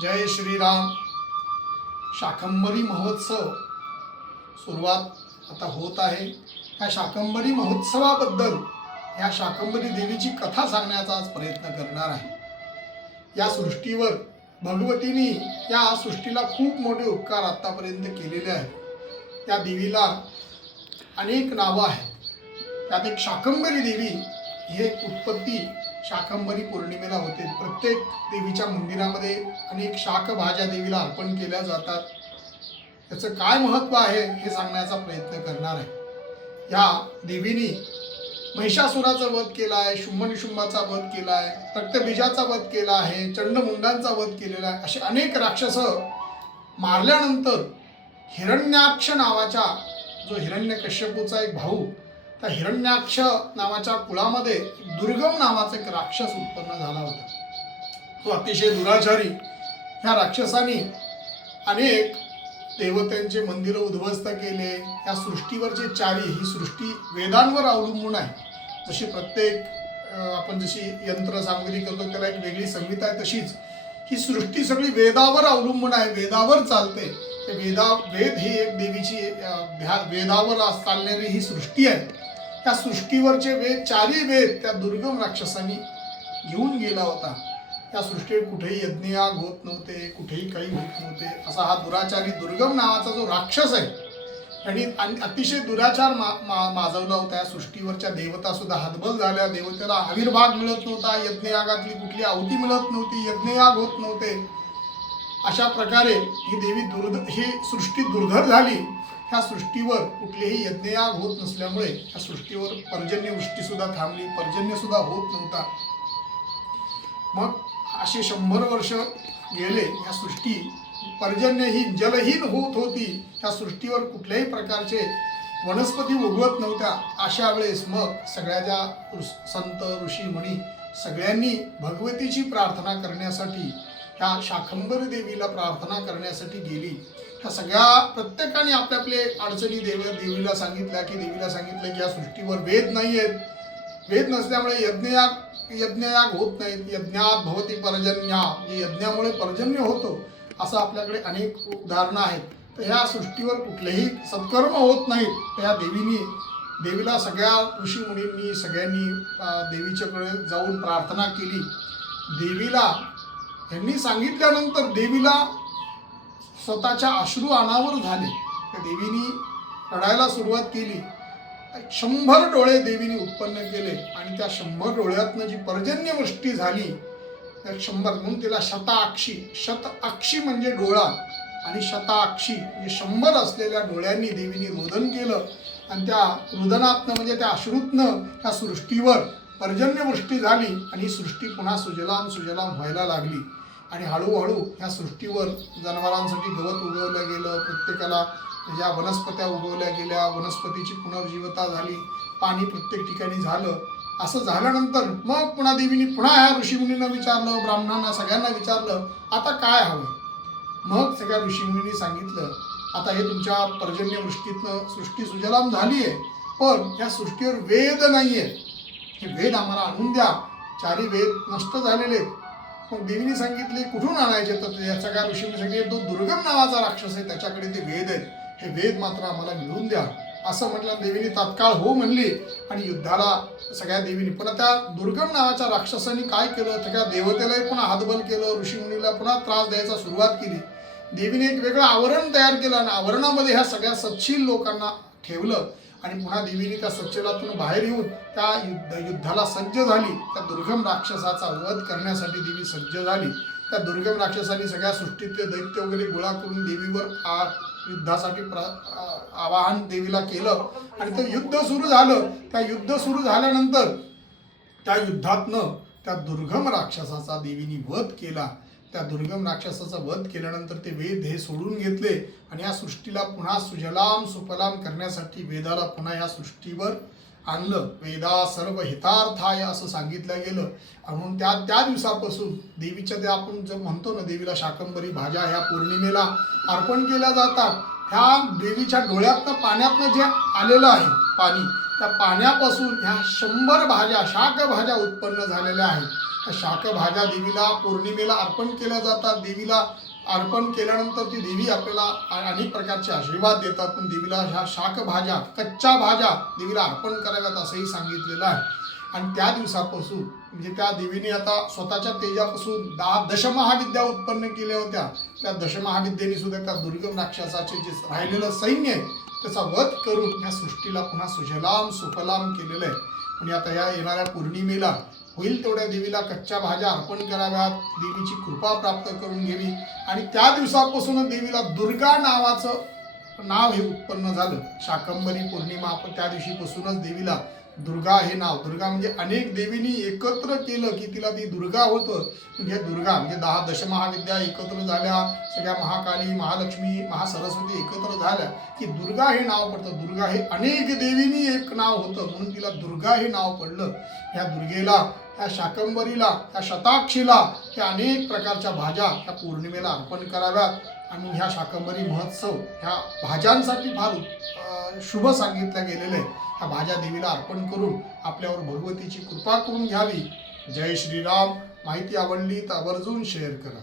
जय श्रीराम. शाकंभरी महोत्सव सुरुवात आता होत आहे. ह्या शाकंभरी महोत्सवाबद्दल ह्या शाकंभरी देवीची कथा सांगण्याचा आज प्रयत्न करणार आहे. या सृष्टीवर भगवतीने या सृष्टीला खूप मोठे उपकार आतापर्यंत केलेले आहेत. या देवीला अनेक नावं आहेत. त्यात एक शाकंभरी देवी ही एक उत्पत्ती शाकंभरी पौर्णिमेला होते. प्रत्येक देवीच्या मंदिरामध्ये अनेक शाकभाज्या देवीला अर्पण केल्या जातात. याचं काय महत्त्व आहे हे सांगण्याचा प्रयत्न करणार आहे. या देवीने महिषासुराचा वध केला आहे, शुंभनिशुंभाचा वध केला आहे, रक्तबीजाचा वध केला आहे, चंडमुंडांचा वध केलेला आहे. असे अनेक राक्षस मारल्यानंतर हिरण्याक्ष नावाच्या जो हिरण्यकश्यपूचा एक भाऊ, त्या हिरण्याक्ष नावाच्या कुळामध्ये दुर्गम नावाचा एक राक्षस उत्पन्न झाला होता. तो अतिशय दुराचारी. ह्या राक्षसाने अनेक देवतांचे मंदिर उद्ध्वस्त केले. या सृष्टीवरचे चारी, ही सृष्टी वेदांवर अवलंबून आहे. जशी प्रत्येक आपण जशी यंत्र सामग्री करतो त्याला एक वेगळी संहिता आहे, तशीच ही सृष्टी सगळी वेदावर अवलंबून आहे, वेदावर चालते. वेद ही एक देवीची वेदावर चालणारी ही सृष्टी आहे. त्या सृष्टीवरचे चारी वेद त्या दुर्गम राक्षसांनी घेऊन गेला होता. या सृष्टीवर कुठेही यज्ञयाग होत नव्हते, कुठेही काही होत नव्हते. असा हा दुराचारी दुर्गम नावाचा जो राक्षस आहे त्यांनी अतिशय दुराचार माजवला होता. या सृष्टीवरच्या देवता सुद्धा हतबल झाल्या. देवतेला आविर्भाग मिळत नव्हता, यज्ञयागातली कुठली आहुती मिळत नव्हती, यज्ञयाग होत नव्हते. अशा प्रकारे ही देवी ही सृष्टी दुर्धर झाली. ह्या सृष्टीवर कुठलेही यज्ञयाग होत नसल्यामुळे ह्या सृष्टीवर पर्जन्यवृष्टी सुद्धा थांबली, पर्जन्य सुद्धा होत नव्हता. मग असे 100 वर्ष गेले. ह्या सृष्टी पर्जन्यहीन, जलहीन होत होती. ह्या सृष्टीवर कुठल्याही प्रकारचे वनस्पती उगवत नव्हत्या. अशा वेळेस मग सगळ्या ज्या संत ऋषी मुनी सगळ्यांनी भगवतीची प्रार्थना करण्यासाठी ह्या शाकंभरी देवीला प्रार्थना करण्यासाठी गेली. ह्या सगळ्या प्रत्येकाने आपल्या आपले अडचणी देवीला सांगितल्या की या सृष्टीवर वेद नाही आहेत. वेद नसल्यामुळे यज्ञयाग होत नाहीत. यज्ञात भवती पर्जन्या, जे यज्ञामुळे पर्जन्य होतो असं आपल्याकडे अनेक उदाहरणं आहेत. तर ह्या सृष्टीवर कुठलेही सत्कर्म होत नाहीत. तर ह्या देवीला सगळ्या ऋषीमुनींनी सगळ्यांनी देवीच्याकडे जाऊन प्रार्थना केली. देवीला यांनी सांगितल्यानंतर देवीला स्वतःच्या अश्रू अनावर झाले. त्या देवीनी रडायला सुरुवात केली. 100 डोळे देवीने उत्पन्न केले आणि त्या 100 डोळ्यातनं जी पर्जन्यवृष्टी झाली, त्या 100 म्हणून तिला शतअक्षी म्हणजे डोळा, आणि शताक्षी म्हणजे 100 असलेल्या डोळ्यांनी देवीने रोदन केलं. आणि त्या रुदनातनं म्हणजे त्या अश्रूतनं त्या सृष्टीवर पर्जन्यवृष्टी झाली आणि ही सृष्टी पुन्हा सुजलाम व्हायला लागली. आणि हळूहळू ह्या सृष्टीवर जनावरांसाठी गवत उगवलं गेलं, प्रत्येकाला ज्या वनस्पत्या उगवल्या गेल्या, वनस्पतीची पुनर्जीवता झाली, पाणी प्रत्येक ठिकाणी झालं. असं झाल्यानंतर मग पुन्हा देवीने पुन्हा ह्या ऋषीमुनींना विचारलं, ब्राह्मणांना सगळ्यांना विचारलं, आता काय हवं. मग सगळ्या ऋषीमुनींनी सांगितलं, आता हे तुमच्या पर्जन्यवृष्टीतनं सृष्टी सुजलाम झाली आहे, पण या सृष्टीवर वेद नाही आहे. हे वेद आम्हाला आणून द्या. चारी वेद नष्ट झालेले आहेत. मग देवीने सांगितले कुठून आणायचे. तर याचा काय ऋषीने सांगितले, तो दुर्गम नावाचा राक्षस आहे, त्याच्याकडे ते वेद आहेत, हे वेद मात्र आम्हाला मिळवून द्या. असं म्हटलं. देवीने तात्काळ हो म्हणली आणि युद्धाला सगळ्या देवीने पुन्हा त्या दुर्गम नावाच्या राक्षसांनी काय केलं, त्या देवतेलाही पुन्हा हातबल केलं, ऋषीमुनीला पुन्हा त्रास द्यायचा सुरुवात केली. देवीने एक वेगळं आवरण तयार केलं आणि आवरणामध्ये ह्या सगळ्या सच्छील लोकांना ठेवलं. आणि पुन्हा देवीने त्या सच्चेलातून बाहेर येऊन त्या युद्धाला सज्ज झाली. त्या दुर्गम राक्षसाचा वध करण्यासाठी देवी सज्ज झाली. त्या दुर्गम राक्षसांनी सगळ्या सृष्टीतले दैत्य वगैरे गोळा करून देवीवर युद्धासाठी आवाहन देवीला केलं आणि ते युद्ध सुरू झालं. त्या युद्ध सुरू झाल्यानंतर त्या युद्धातनं त्या दुर्गम राक्षसाचा देवीने वध केला. त्या दुर्गम राक्षसाचा वध केल्यानंतर ते वेद हे सोडून घेतले आणि या सृष्टीला पुन्हा सुजलाम सुफलाम करण्यासाठी वेदाला पुन्हा या सृष्टीवर आणलं. वेदा सर्व हितार्थाय असं सांगितलं गेलं. म्हणून त्या दिवसापासून देवीच्या त्या आपण जर म्हणतो ना, देवीला शाकंभरी भाज्या ह्या पौर्णिमेला अर्पण केल्या जातात. ह्या देवीच्या डोळ्यातनं पाण्यातनं जे आलेलं आहे पाणी, त्या पाण्यापासून ह्या 100 भाज्या शाकभाज्या उत्पन्न झालेल्या आहेत. ह्या शाकभाज्या देवीला पौर्णिमेला अर्पण केल्या जातात. देवीला अर्पण केल्यानंतर ती देवी आपल्याला अनेक प्रकारचे आशीर्वाद देतात. पण देवीला ह्या शाकभाज्या कच्च्या भाज्या देवीला अर्पण कराव्यात असंही सांगितलेलं आहे. आणि त्या दिवसापासून म्हणजे त्या देवीने आता स्वतःच्या तेजापासून 10 दशमहाविद्या उत्पन्न केल्या होत्या. त्या दशमहाविद्येने सुद्धा त्या दुर्गम राक्षसाचे जे राहिलेलं सैन्य आहे त्याचा वध करून ह्या सृष्टीला पुन्हा सुजलाम सुफलाम केलेलं आहे. आणि आता या येणाऱ्या पौर्णिमेला होईल तेवढ्या देवीला कच्च्या भाज्या अर्पण कराव्यात, देवीची कृपा प्राप्त करून घ्यावी. आणि त्या दिवसापासून देवीला दुर्गा नावाचं नाव हे उत्पन्न झालं. शाकंभरी पौर्णिमा आपण त्या दिवशीपासूनच देवीला दुर्गा हे नाव, दुर्गा म्हणजे अनेक देवींनी एकत्र केलं की तिला ती दुर्गा होतं. म्हणजे दुर्गा म्हणजे 10 दशमहाविद्या एकत्र झाल्या, सगळ्या महाकाली महालक्ष्मी महासरस्वती एकत्र झाल्या की दुर्गा हे नाव पडतं. दुर्गा हे अनेक देवींनी एक नाव होतं म्हणून तिला दुर्गा हे नाव पडलं. ह्या दुर्गेला, ह्या शाकंभरीला, ह्या शताक्षीला ह्या अनेक प्रकारच्या भाज्या ह्या पौर्णिमेला अर्पण कराव्यात. आणि ह्या शाकंभरी महोत्सव ह्या भाज्यांसाठी फार शुभ सांगितल्या गेलेलं आहे. ह्या भाज्या देवीला अर्पण करून आपल्यावर भगवतीची कृपा करून घ्यावी. जय श्रीराम. माहिती आवडली तर आवर्जून शेअर करा.